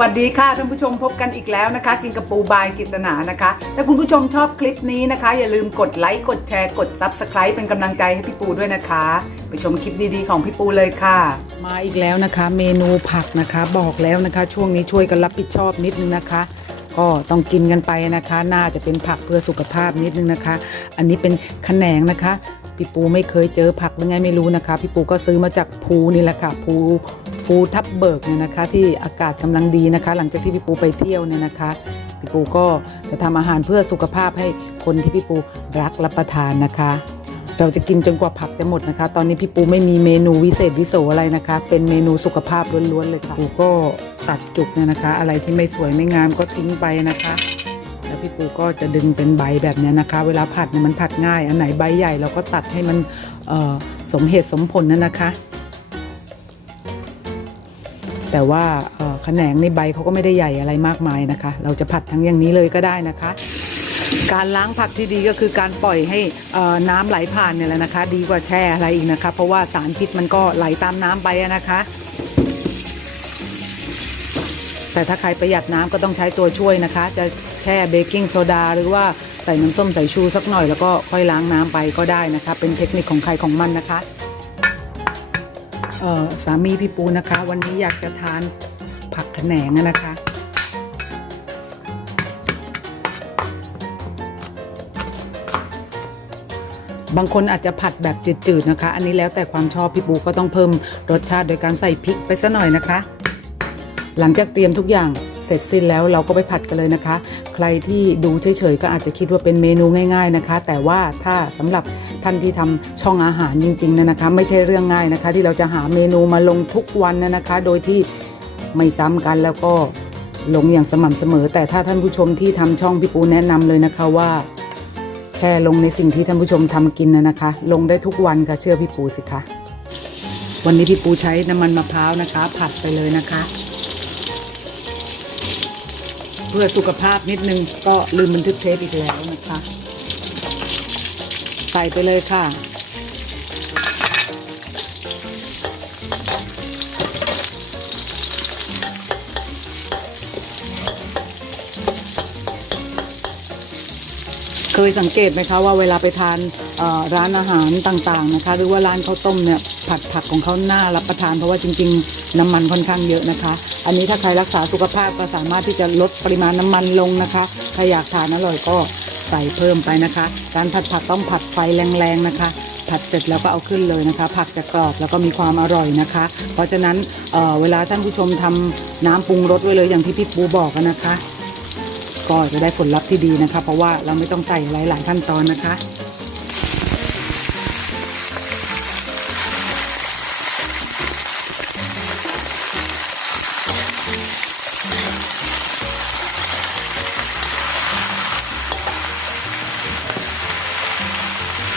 วัสดีค่ะท่านผู้ชมพบกันอีกแล้วนะคะ กินกระปูบายกิษณานะคะ ถ้าคุณผู้ชมชอบคลิปนี้นะคะ อย่าลืมกดไลค์กดแชร์กด Subscribe เป็นกำลังใจให้พี่ปูด้วยนะคะ ไปชมคลิปดีๆของพี่ปูเลยค่ะ มาอีกแล้วนะคะ เมนูผักนะคะ บอกแล้วนะคะ ช่วงนี้ช่วยกันรับผิดชอบนิดนึงนะคะก็ต้องกินกันไปนะคะ น่าจะเป็นผักเพื่อสุขภาพนิดนึงนะคะ อันนี้เป็นขแขนงนะคะพี่ปูไม่เคยเจอผักหรือไงไม่รู้นะคะพี่ปูก็ซื้อมาจากภูนี่แหละค่ะภู ภูทับเบิกเนี่ยนะคะ ที่อากาศกำลังดีนะคะ หลังจากที่พี่ปูไปเที่ยวเนี่ยนะคะพี่ปูก็จะทำอาหารเพื่อสุขภาพให้คนที่พี่ปูรักรับประทานนะคะ เราจะกินจนกว่าผักจะหมดนะคะ ตอนนี้พี่ปูไม่มีเมนูวิเศษวิโสอะไรนะคะ เป็นเมนูสุขภาพล้วนๆเลยค่ะปูก็ตัดจุกเนี่ยนะคะ อะไรที่ไม่สวยไม่งามก็ทิ้งไปนะคะแล้วพี่ปูก็จะดึงเป็นใบแบบเนี้ยนะคะ เวลาผัดเนี่ยมันผัดง่าย อันไหนใบใหญ่เราก็ตัดให้มันสมเหตุสมผลนั่นนะคะ แต่ว่าแขนงในใบเขาก็ไม่ได้ใหญ่อะไรมากมายนะคะ เราจะผัดทั้งอย่างนี้เลยก็ได้นะคะ การล้างผักที่ดีก็คือการปล่อยให้น้ำไหลผ่านเนี่ยแหละนะคะ ดีกว่าแช่อะไรอีกนะคะ เพราะว่าสารพิษมันก็ไหลตามน้ำไปนะคะแต่ถ้าใครประหยัดน้ำก็ต้องใช้ตัวช่วยนะคะ จะแช่เบกกิ้งโซดาหรือว่าใส่น้ำส้มสายชูสักหน่อยแล้วก็ค่อยล้างน้ำไปก็ได้นะคะ เป็นเทคนิคของใครของมันนะคะ สามีพี่ปูนะคะ วันนี้อยากจะทานผักแขนงนะคะ บางคนอาจจะผัดแบบจืดๆนะคะ อันนี้แล้วแต่ความชอบพี่ปูก็ต้องเพิ่มรสชาติโดยการใส่พริกไปสักหน่อยนะคะ หลังจากเตรียมทุกอย่างเสร็จสิ้นแล้วเราก็ไปผัดกันเลยนะคะ ใครที่ดูเฉยๆก็อาจจะคิดว่าเป็นเมนูง่าย ๆนะคะ แต่ว่าถ้าสำหรับท่านที่ทำช่องอาหารจริงๆนะนะคะ ไม่ใช่เรื่องง่ายนะคะ ที่เราจะหาเมนูมาลงทุกวันนะนะคะ โดยที่ไม่ซ้ำกันแล้วก็ลงอย่างสม่ำเสมอ แต่ถ้าท่านผู้ชมที่ทำช่องพี่ปูแนะนำเลยนะคะว่า แค่ลงในสิ่งที่ท่านผู้ชมทำกินนะนะคะ ลงได้ทุกวันค่ะเชื่อพี่ปูสิคะวันนี้พี่ปูใช้น้ำมันมะพร้าวนะคะ ผัดไปเลยนะคะ เพื่อสุขภาพนิดนึงก็ลืมบันทึกเทปอีกแล้วนะคะ ใส่ไปเลยค่ะ เคยสังเกตไหมคะว่าเวลาไปทานร้านอาหารต่างๆนะคะ หรือว่าร้านข้าวต้มเนี่ยผัดผักของเขาหน่ารับประทานเพราะว่าจริง ๆ น้ำมันค่อนข้างเยอะนะคะ อันนี้ถ้าใครรักษาสุขภาพก็สามารถที่จะลดปริมาณน้ำมันลงนะคะถ้าอยากทานอร่อยก็ใส่เพิ่มไปนะคะ การผัดผักต้องผัดไฟแรงๆนะคะผัดเสร็จแล้วก็เอาขึ้นเลยนะคะ ผักจะกรอบแล้วก็มีความอร่อยนะคะ เพราะฉะนั้นเเวลาท่านผู้ชมทำน้ำปรุงรสไว้เลยอย่างที่พี่ปูบอกนะคะ ก็จะได้ผลลัพธ์ที่ดีนะคะ เพราะว่าเราไม่ต้องใส่หลาย ๆ ขั้นตอนนะคะ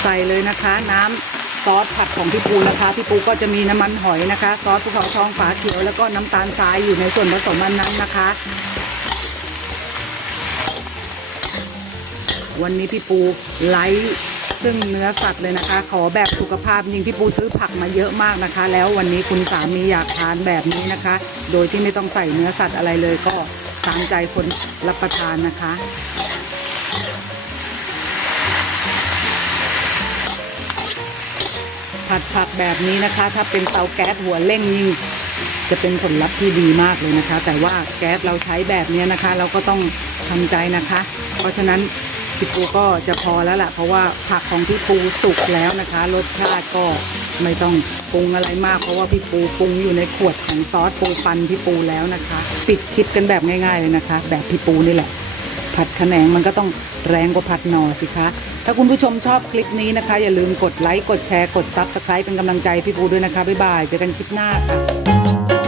ใส่เลยนะคะน้ำซอสผัดของพี่ปูนะคะ พี่ปูก็จะมีน้ำมันหอยนะคะ ซอสภูเขาทองฝาเขียวแล้วก็น้ำตาลทรายอยู่ในส่วนผสมอันนั้นนะคะ วันนี้พี่ปูไลฟ์ซึ่งเนื้อสัตว์เลยนะคะ ขอแบบสุขภาพจริงพี่ปูซื้อผักมาเยอะมากนะคะ แล้ววันนี้คุณสามีอยากทานแบบนี้นะคะ โดยที่ไม่ต้องใส่เนื้อสัตว์อะไรเลยก็ตามใจคนรับประทานนะคะผัดผักแบบนี้นะคะ ถ้าเป็นเตาแก๊สหัวเร่งยิ่งจะเป็นผลลัพธ์ที่ดีมากเลยนะคะ แต่ว่าแก๊สเราใช้แบบนี้นะคะ เราก็ต้องทำใจนะคะ เพราะฉะนั้น พี่ปูก็จะพอแล้วล่ะ เพราะว่าผักของพี่ปูสุกแล้วนะคะ รสชาติก็ไม่ต้องปรุงอะไรมาก เพราะว่าพี่ปูปรุงอยู่ในขวดของซอสปูปันพี่ปูแล้วนะคะ ปิดคลิปกันแบบง่าย ๆเลยนะคะ แบบพี่ปูนี่แหละ ผัดขนงมันก็ต้องแรงกว่าผัดหนอสิคะ ถ้าคุณผู้ชมชอบคลิปนี้นะคะ อย่าลืมกดไลค์กดแชร์กดซับสไครป์เป็นกำลังใจพี่ปูด้วยนะคะบ๊ายบายเจอกันคลิปหน้าค่ะ